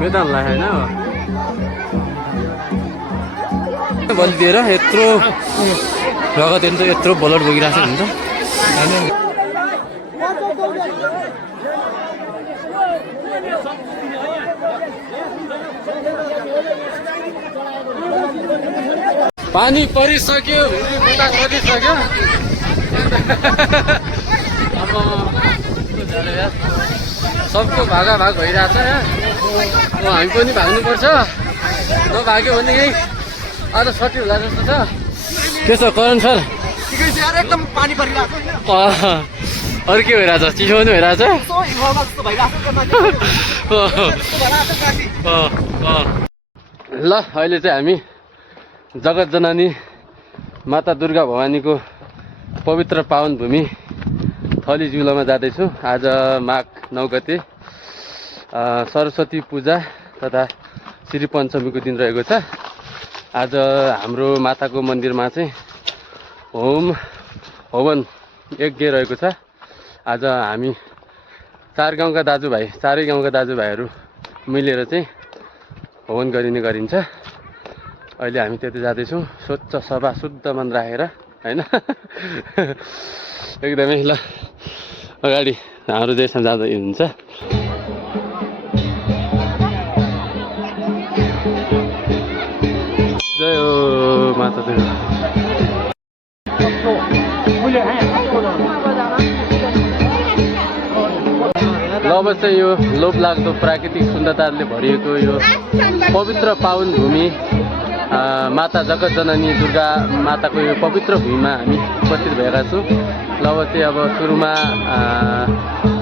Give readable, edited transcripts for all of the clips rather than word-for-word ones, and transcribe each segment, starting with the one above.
मैदानलाई होइन बलिदिएर यत्रो रगत यत्रो ब्लड बोकिरहेको छ नि त। पानी परिसक्यो, बुदा परिसक्यो। अब सबको भागा भाग भइरहेछ यहाँ। हामी पनि भाग्नुपर्छ, नभाग्यो भने यही आज सठी होला जस्तो छ। के छ करण सर? एकदम पानी परिरहेको अरू के भइरहेछ? चिसो पनि भइरहेछ। ल अहिले चाहिँ हामी जगत जननी माता दुर्गा भवानीको पवित्र पावन भूमि थली जुलामा जाँदैछु। आज माघ 9 गते सरस्वती पूजा तथा श्री पञ्चमीको दिन रहेको छ। आज हाम्रो माताको मन्दिरमा चाहिँ हवन यज्ञ रहेको छ। आज हामी चारै गाउँका दाजुभाइहरू मिलेर चाहिँ हवन गरिने गरिन्छ। अहिले हामी त्यतै जाँदैछौँ, स्वच्छ सभा शुद्ध मन राखेर होइन। एकदमै ल अगाडि हाम्रो देशमा जाँदै हुन्छ। जय हो माता दुर्गा। ल अब चाहिँ यो लोभलाग्दो प्राकृतिक सुन्दरताले भरिएको यो पवित्र पावन भूमि माता जगत जननी दुर्गा माताको यो पवित्र भूमिमा हामी उपस्थित भएका छौँ। ल अब चाहिँ अब सुरुमा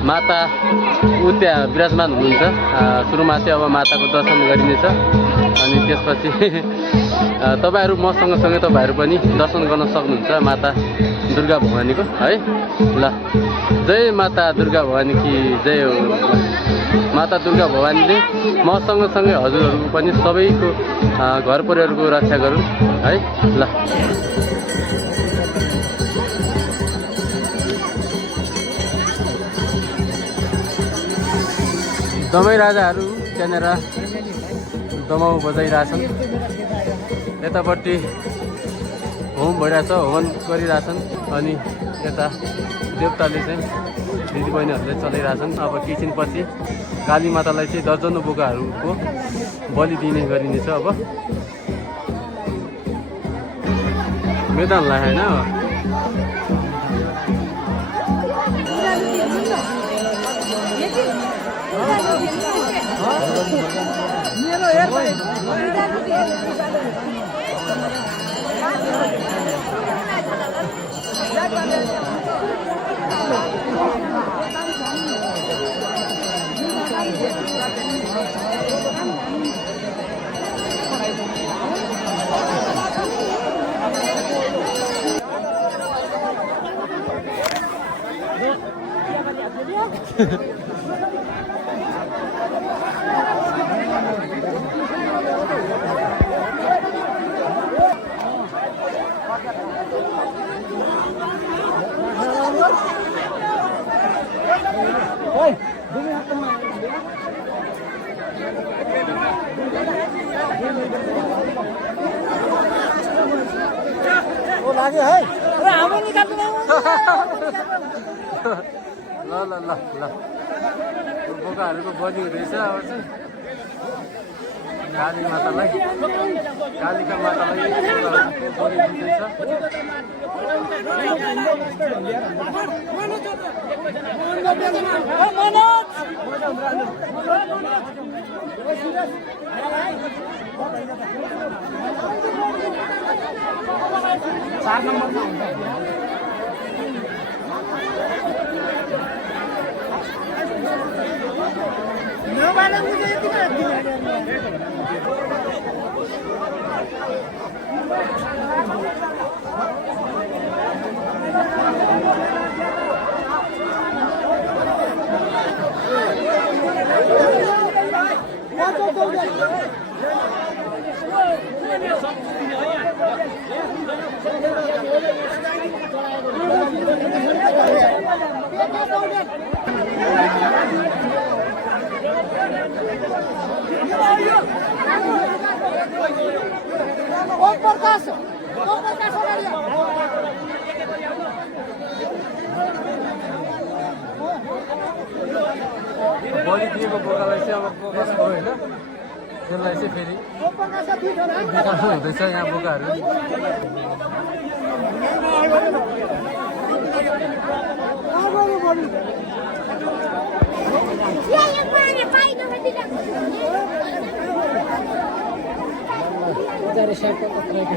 माता त्यहाँ विराजमान हुनुहुन्छ। सुरुमा चाहिँ अब माताको दर्शन गरिनेछ अनि त्यसपछि तपाईहरू मसँग सँगै तपाईहरू पनि दर्शन गर्न सक्नुहुन्छ माता दुर्गा भवानीको है। ल जय माता दुर्गा भवानी कि जय हो। माता दुर्गा भवानीले मसँग सँगै हजुरहरूको पनि सबैको घर परिवारको रक्षा गरून् है। ल दमाई राजाहरू त्यहाँनिर दमाउ बजाइरहेछन्। यतापट्टि होम भइरहेछ, हवन गरिरहेछन्। अनि यता देवताले चाहिँ दिदीबहिनीहरूले चलाइरहेछन्। अब किचनपछि काली मातालाई चाहिँ दर्जनौँ बोकाहरूको बलि दिने गरिनेछ। अब मैदानलाई होइन लाग्यो है र हामी निकाल्नु ल ल ल ल बोकाहरूको बलि हुँदैछ। अब चाहिँ काली मातालाई कालिका मातालाई बलि दिँदैछ। चार नम्बरमा हुन्छ नबाले मुझे यति ओम प्रकाश अगाडि आऊ। बलि दिएको बोकालाई चाहिँ अब फोकस भयो होइन त्यसलाई चाहिँ फेरि ओम प्रकाश दुई जना बोकाउनु हुँदैछ यहाँ बोकाहरू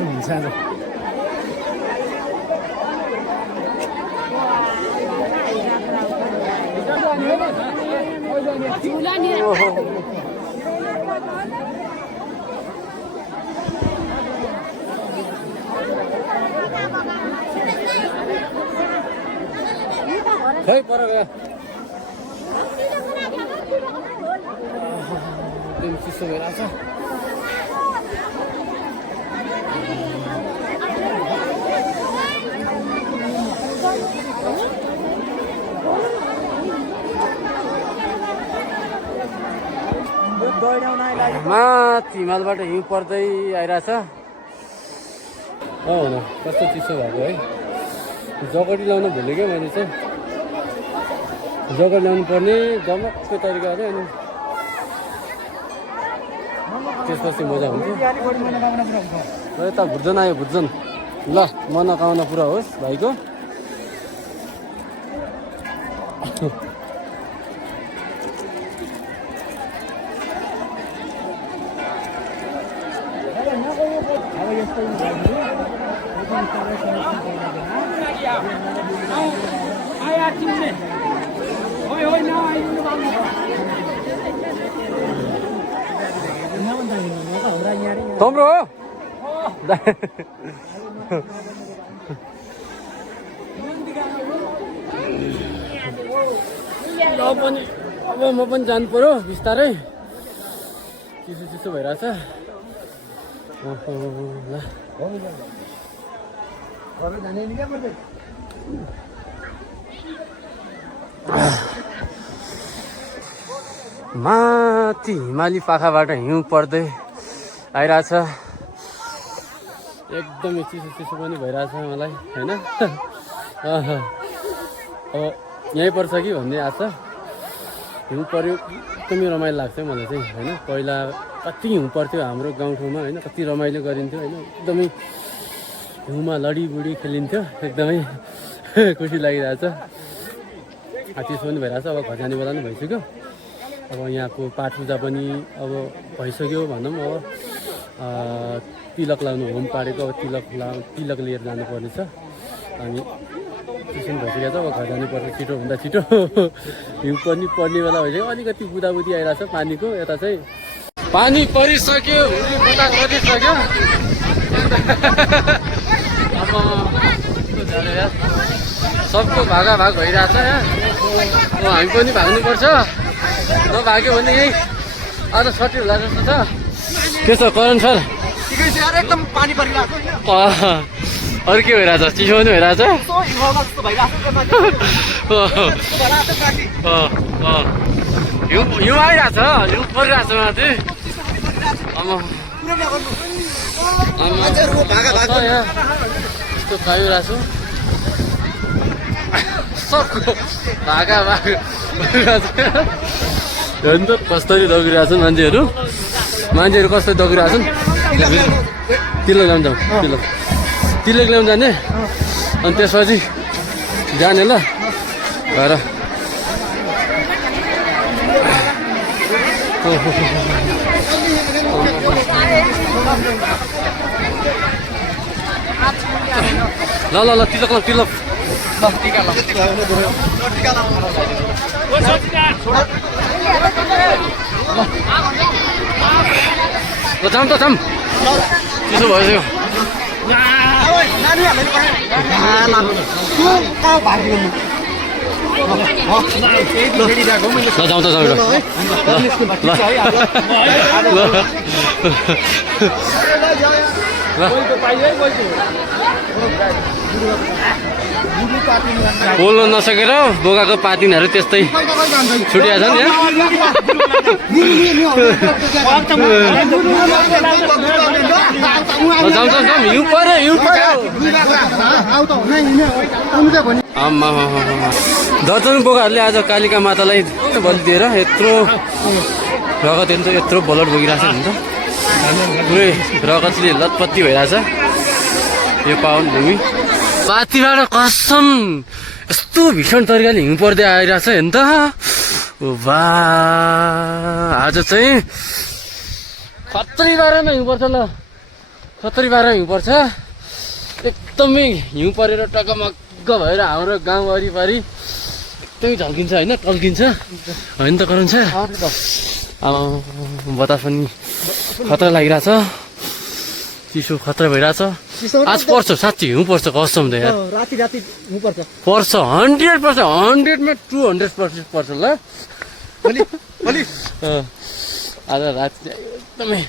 हुन्छ आज खै पर गयो एकदम चिसो भइरहेछ माथि हिमालबाट हिउँ पर्दै आइरहेछ हुन कस्तो चिसो भएको है जगडी लाउन भुलेँ क्या मैले चाहिँ जगडी ल्याउनु पर्ने जमक्कै तरिकाले अनि त्यसपछि मजा हुन्छ यता भुर्जन आयो भुर्जन ल मनोकामना पुरा होस् भाइको तम्रो हो अब म पनि जानु पर्यो बिस्तारै चिसो चिसो भइरहेछ माथि हिमाली पाखाबाट हिउँ पर्दै आइरहेछ एकदमै चिसो चिसो पनि भइरहेछ मलाई होइन अब यहीँ पर्छ कि भन्ने आशा हिउँ पर्यो एकदमै रमाइलो लाग्छ मलाई चाहिँ होइन पहिला कति हिउँ पर्थ्यो हाम्रो गाउँठाउँमा होइन कति रमाइलो गरिन्थ्यो होइन एकदमै हिउँमा लडीबुडी खेलिन्थ्यो एकदमै खुसी लागिरहेछ चिसो पनि भइरहेछ अब घर जाने बेला पनि भइसक्यो अब यहाँको पाठ पूजा पनि अब भइसक्यो भनौँ अब तिलक लाउनु होम पारेको अब तिलक लिएर जानुपर्ने छ अनि चिसो पनि भइसकेको छ अब घर जानुपर्छ छिटोभन्दा छिटो हिउँ पनि पर्ने बेला भइसक्यो अलिकति बुदाबुदी आइरहेछ पानीको यता चाहिँ पानी परिसक्यो हुरी बतास परिसक्यो अब सबको भागा भाग भइरहेछ यहाँ हामी पनि भाग्नुपर्छ नभाग्यो भने यही आज छुट्टी होला जस्तो छ के छ करण सर एकदम पानी परिरहेको अरू के भइरहेछ चिसो पनि भइरहेछ हिउँ आइरहेछ हिउँ परिरहेछ माथि यस्तो खाइरहेको छु सबको भागा भाग हेर्नु त कसरी दौडिरहेको छन् मान्छेहरू कसरी दौडिरहेको छन् तिलक ल्याउनु जाउँ तिलक ल्याउनु जाने अनि त्यसपछि जाने ल घर ल तिलक जाउँ त जाउँ चिसो भइसक्यो जाउँ त बोल्न नसकेर बोकाको पातिनहरू त्यस्तै छुटिया छन् यहाँ हिउँ पर्यो आम्मा दर्जन बोकाहरूले आज कालिका मातालाई बलि दिएर यत्रो रगत यत्रो बलट बोकिरहेको छ नि त पुरै रगतले लतपत्ती भइरहेछ यो पावन भूमि माथिबाट कसम यस्तो भीषण तरिकाले हिउँ पर्दै आइरहेछ हेर्नु त बा आज चाहिँ खत्री बारेमा हिउँ पर्छ ल खत्री बारेमा हिउँ पर्छ एकदमै हिउँ परेर टकमक्क भएर हाम्रो गाउँ वरिपरि एकदमै झल्किन्छ होइन टल्किन्छ होइन त गराउँछ बतास पनि खतरा लागिरहेछ चिसो खतरा भइरहेछ आज पर्छ साँच्ची हिउँ पर्छ कसम त यार राति हिउँ पर्छ पर्छ 100% 100मा 200% पर्छ ल आज राति चाहिँ एकदमै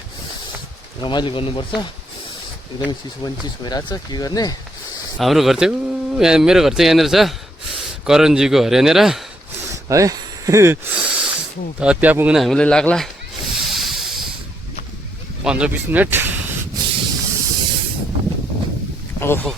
रमाइलो गर्नुपर्छ एकदमै चिसो पनि चिसो भइरहेछ के गर्ने हाम्रो घर चाहिँ यहाँ मेरो घर चाहिँ यहाँनिर छ करणजीको घर यहाँनिर है त्यहाँ पुग्न हामीलाई लाग्ला 15-20 मिनट ओहो